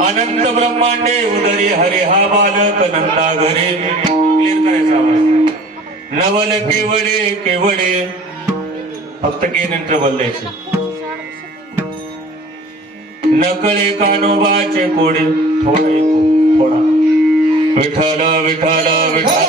अनंत ब्रह्मांडे उदरी हरे हा बालक नंदा घरे. क्लिअर करायचा आवाज. नवल केवळे केवळे फक्त के नंतर बल द्यायचे. नकळे कानोबाचे कोडे थोडा ऐकू थोडा. विठ्ठल विठ्ठल विठ्ठल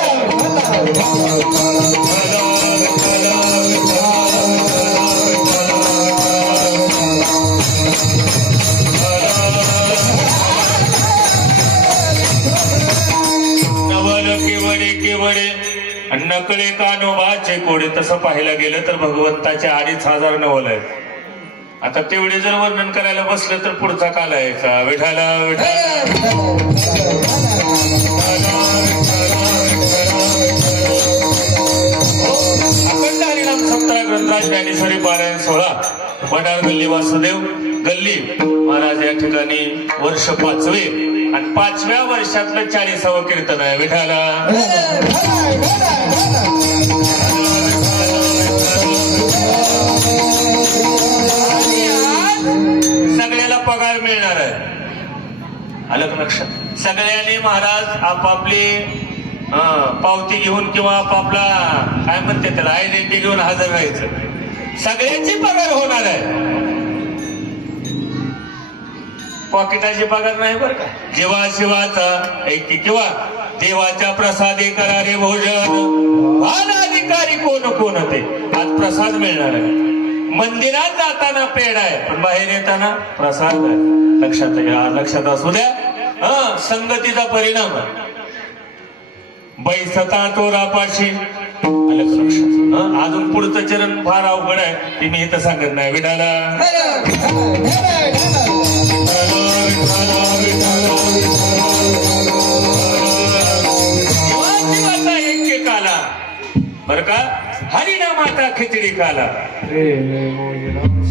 नकळे कानोबाचे कोडे. तसं पाहायला गेलं तर भगवंताचे 2500 नवल आहेत. आता तेवढे जर वर्णन करायला बसलं तर पुढचा काल यायचा. विठाला अखंड हरिनाम सप्ताह ग्रंथराज ज्ञानेश्वरी पारायण 16 वडाळ गल्ली वासुदेव गल्ली महाराज या ठिकाणी वर्ष 5वे आणि 5व्या वर्षातलं 40वे कीर्तन आहे. विठाला सगळ्याला पगार मिळणार आहे. आलं का लक्षात? सगळ्यांनी महाराज आपापली पावती घेऊन किंवा आपापला काय म्हणते त्याला आयडेंटिटी घेऊन हजर राहायचं. सगळ्यांची पगार होणार आहे. पॉकेटाची पगार नाही बरं का. जेव्हा शिवाचा किंवा देवाच्या प्रसादी करारे भोजन अधिकारी कोण कोण ते. आज प्रसाद मिळणार आहे. मंदिरात जाताना पेड आहे पण बाहेर येताना प्रसाद आहे. लक्षात घ्या. लक्षात असू द्या. संगतीचा परिणाम आहे. बैसता चोरापाशी. अजून पुढचं चरण फार अवघड आहे ते मी इथं सांगत नाही. विठाला एक काला बर का. हरिनामाचा खिचडी काला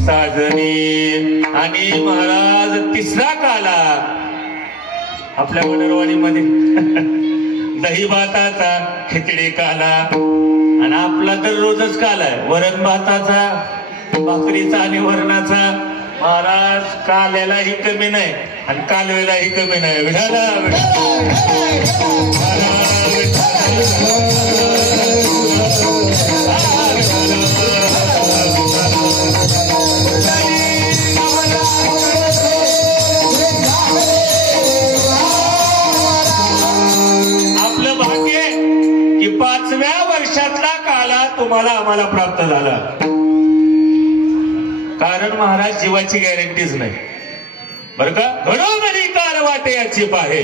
साजनी. आणि महाराज तिसरा काला आपल्या वडरवाडीमध्ये दही भाताचा खिचडी काला. आणि आपला तर रोजच काला आहे वरण भाताचा भाकरीचा आणि वरणाचा. महाराज काल्यालाही कमी नाही आणि कालवेलाही कमी नाही. विठाला आपलं भाग्य की 5व्या वर्षातला काला तुम्हाला आम्हाला प्राप्त झाला. कारण महाराज जीवाची गॅरंटीच नाही बर का. घडोघडी काल वाटे याची पाहे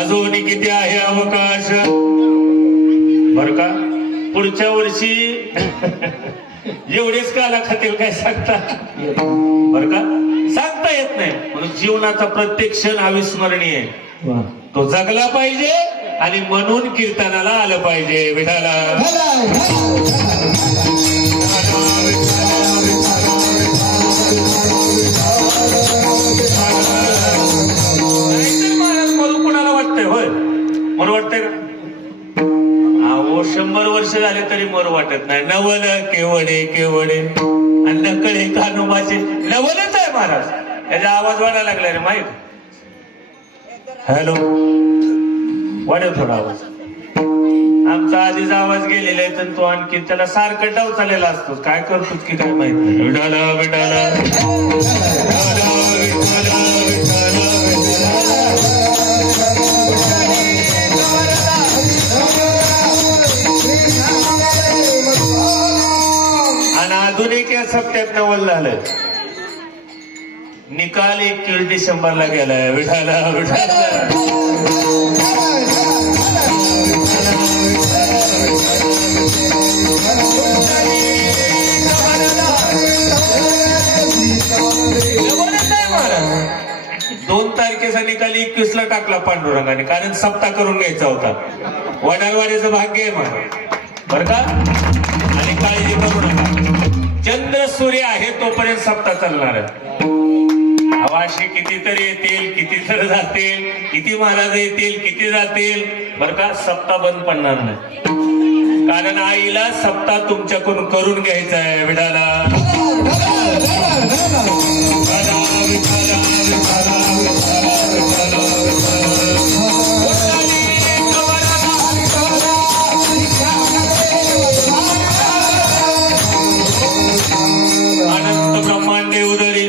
अजून किती आहे अवकाश बर का. पुढच्या वर्षी एवढेच काला खातील काय सांगता बर का सांगता येत नाही. म्हणून जीवनाचा प्रत्येक क्षण अविस्मरणीय आहे. तो जगला पाहिजे आणि म्हणून कीर्तनाला आलं पाहिजे. विठाला महाराज मरू कुणाला वाटतंय होय मरू वाटतंय का? अहो 100 वर्ष झाले तरी मरू वाटत नाही. नवल केवडे केवडे आणि नकळे कानोबाचे नवलच आहे महाराज. याचा आवाज वाढायला लागलाय रे माहित. हॅलो वाढव थोडा आवाज. आमचा आधीच आवाज गेलेला आहे तर तो आणखी त्याला सारखं डाव चाललेला असतो. काय करतोच की काय माहित नाही. विठाला विठाला आणि आधुनिक या सप्त्यात नवल झालं. निकाल 21 डिसेंबरला गेलाय. विठाला विठाला दोन तारखेचा निकाल 21ला टाकला पांडुरंगाने. कारण सप्ताह करून घ्यायचा होता. वडालवाडीचं भाग्य आहे मग बर का. आणि काळजी करू नका. चंद्र सूर्य आहे तोपर्यंत सप्ताह चालणार आहे. अवाशी कितीतरी येतील कितीतरी जातील किती महाराज येतील किती जातील बर का. सप्ताह बंद पडणार नाही. कारण आईला सप्ताह तुमच्याकडून करून घ्यायचा आहे. विठाला अनंत ब्रह्मांडे उदरी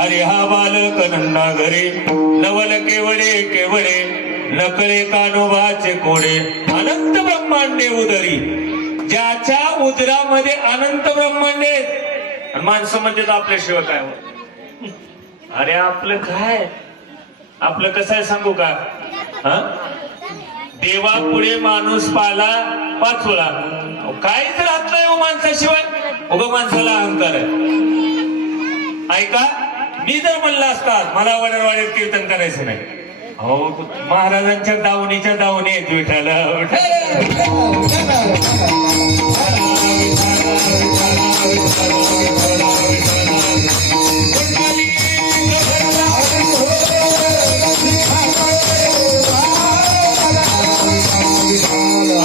हरी हा बालक नंदा घरी नवल केवडे केवडे नकळे कानोबाचे कोडे. अनंत ब्रह्मांडे उदरी ज्याच्या उदरामध्ये अनंत ब्रह्मांडे आणि माणसं म्हणजे आपल्याशिवाय काय होत. अरे आपलं काय आपलं कसं आहे सांगू का. देवापुढे माणूस पाला पाचोळा. काहीच राहत नाही हो माणसाशिवाय. उगा माणसाला अहंकार आहे. ऐका मी जर म्हणलं असतात मला वडरवाड्यात कीर्तन करायचं नाही. हो महाराजांच्या दावणीच्या दावणी आहेत. विठाला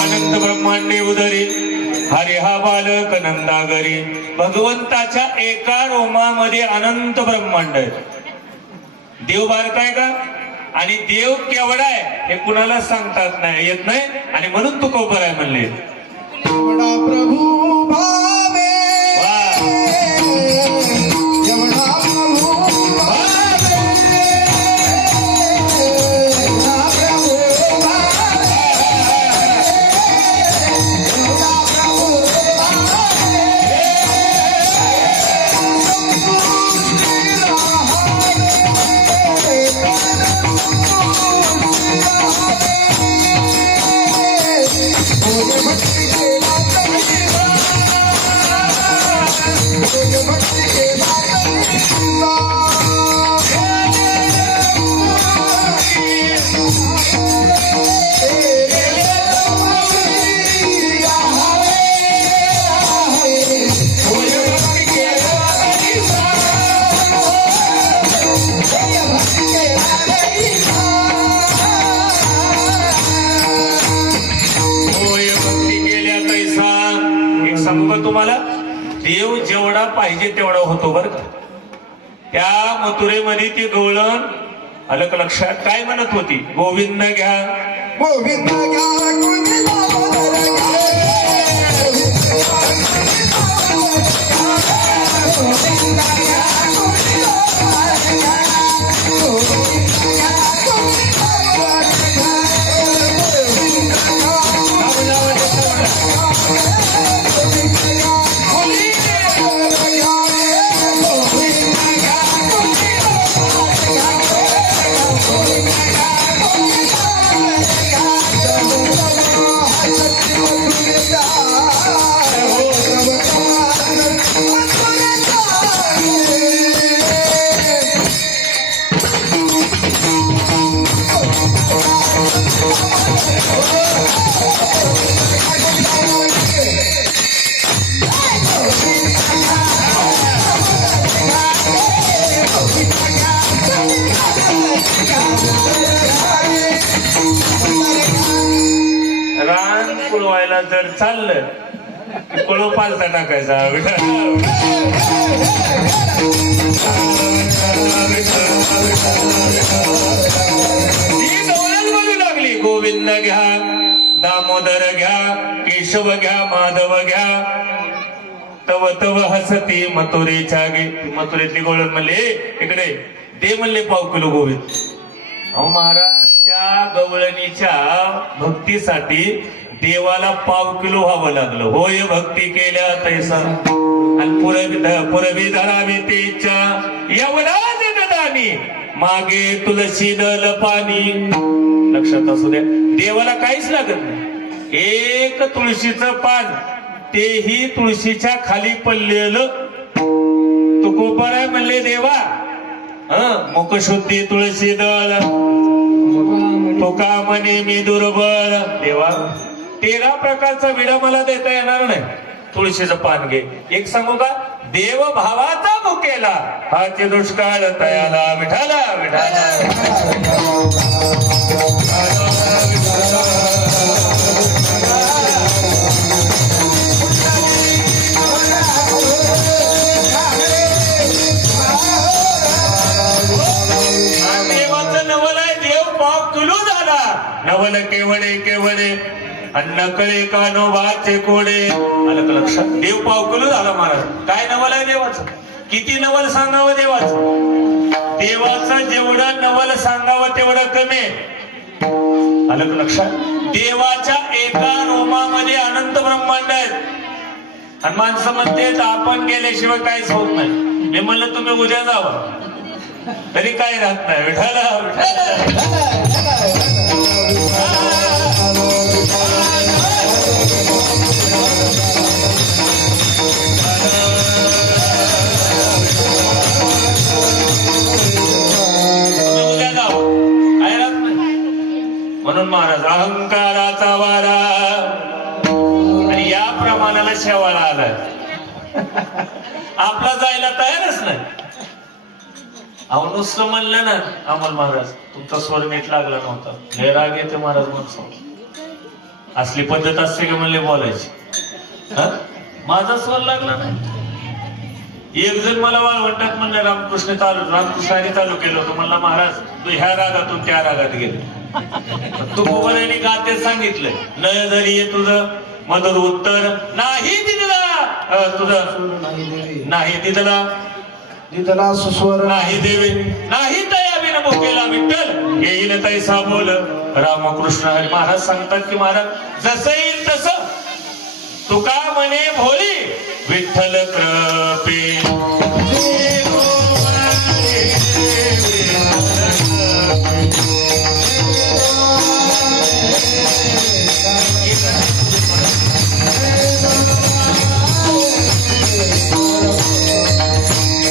अनंत ब्रह्मांडे उदरी हरी हा बालक नंदागरी. भगवंताच्या एका रोमामध्ये अनंत ब्रह्मांड आहे. देव बारकाय का आणि देव केवढा आहे हे कुणाला सांगतात नाही येत नाही. आणि म्हणून तू कोपर आहे म्हणले. प्रभू भावे तुम्हाला देव जेवढा पाहिजे तेवढा होतो बर का. त्या मथुरेमध्ये ती गवळण आलं का लक्षात. काय म्हणत होती. गोविंद घ्या गोविंद घ्या जर चाललं की पळो पालता टाकायचा ही डोळ्यात बोलू लागली गोविंद घ्या दामोदर घ्या केशव घ्या माधव घ्या तव तव हसती मथुरेच्या गे मथुरेतली गोळण म्हणले इकडे दे म्हणले पाव किलो गोविंद. अहो महाराज त्या गवळणीच्या भक्तीसाठी देवाला पाव किलो व्हावं लागलं. होय भक्ती केल्या तैसा आणि पुरवी धरावी तेच्या एवढा दानी मागे तुळशी दल पाणी. लक्षात असू द्या देवाला काहीच लागत नाही. एक तुळशीचं पान तेही तुळशीच्या खाली पडलेलं तुकोपर आहे म्हणले देवा. मुखशुद्धी तुळशी दळ तुका म्हणे मी दुर्बळ. देवा 13 प्रकारचा विडा मला देता येणार नाही. तुळशीचं पान घे. एक सांगू का देव भावाचा मुकेला हाचे दुष्काळ तयाला विठाला विठाला. देवाचं नवल आहे. देव पाव किलो झाला. नवल केवळे केवळे अन्न कळे कानोबाचे कोडे. आलं का लक्षात? देव पाव किलो झाला महाराज. काय नवल आहे देवाचं? किती नवल सांगावं देवाचं? देवाचं जेवढं नवल सांगावं तेवढं कमी. आलं का लक्षात? देवाच्या एका रोमामध्ये अनंत ब्रह्मांड आहेत आणि माणसं म्हणते आपण गेल्याशिवाय काहीच होत नाही. मी म्हणलं तुम्ही उद्या जावा तरी काय राहत नाही. विठाला उद्या जाव काय राहत नाही. म्हणून महाराज अहंकाराचा वारा आणि या प्रमाणाला शेवाळा आलाय. आपला जायला तयारच नाही. अहो नुसतं म्हणलं ना अमोल महाराज तुमचा स्वर नीट लागला नव्हता. हे राग येते महाराज माणसं. असली पद्धत असते का म्हणले बोलायची. माझा स्वर लागला नाही. एक जण मला वाळवंटात म्हणलं रामकृष्णाने चालू केलं होतं. म्हणला महाराज तू ह्या रागातून त्या रागात गेले. तू मोबाईलने गाते सांगितलंय नय जरी ये तुझं मधुर उत्तर नाही दिला तुझं नाही दिला सुस्वर नाही देवे नाही तया विन भोकेला विठ्ठल येईल तैसा बोल रामकृष्ण हरी. महाराज सांगतात की महाराज जसं येईल तसं तुका म्हणे भोली विठ्ठल